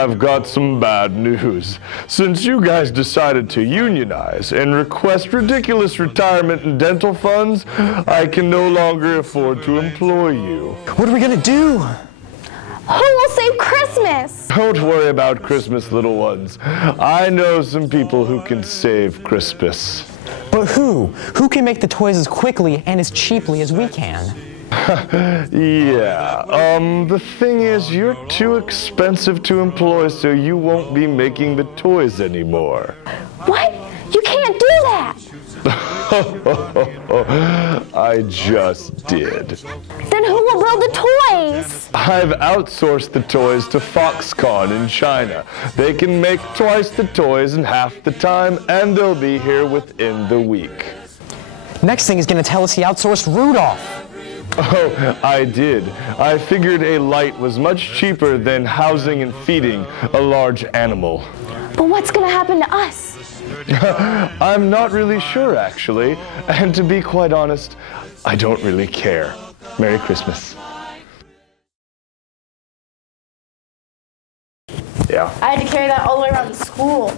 I've got some bad news. Since you guys decided to unionize and request ridiculous retirement and dental funds, I can no longer afford to employ you. What are we gonna do? Who will save Christmas? Don't worry about Christmas, little ones. I know some people who can save Christmas. But who? Who can make the toys as quickly and as cheaply as we can? Yeah, the thing is, you're too expensive to employ, so you won't be making the toys anymore. What? You can't do that. I just did. Then who will build the toys? I've outsourced the toys to Foxconn in China. They can make twice the toys in half the time, and they'll be here within the week. Next thing is gonna tell us he outsourced Rudolph. Oh, I did. I figured a light was much cheaper than housing and feeding a large animal. But what's gonna happen to us? I'm not really sure, actually. And to be quite honest, I don't really care. Merry Christmas. Yeah. I had to carry that all the way around to school.